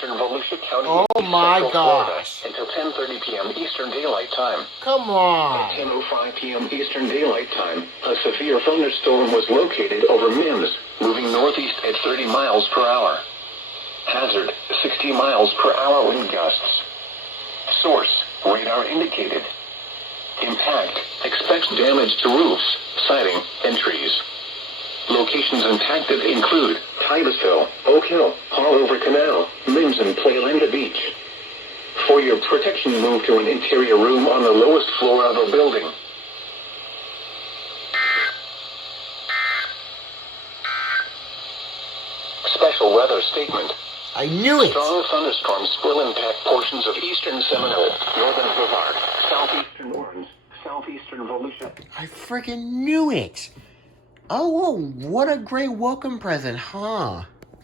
southeastern Volusia County, Oh my Florida, gosh. until 10:30 p.m. Eastern Daylight Time. Come on. At 10:05 p.m. Eastern Daylight Time, a severe thunderstorm was located over Mims, moving northeast at 30 miles per hour. Hazard, 60 miles per hour wind gusts. Source, radar indicated. Impact, expects damage to roofs, siding, and trees. Locations impacted include Titusville, Oak Hill, Haulover Canal, Mims, and Playlanda Beach. For your protection, move to an interior room on the lowest floor of a building. Special weather statement. I knew it. Strong thunderstorms will impact portions of eastern Seminole, northern Brevard, southeastern Orange, southeastern Volusia. I freaking knew it. Oh, what a great welcome present, huh?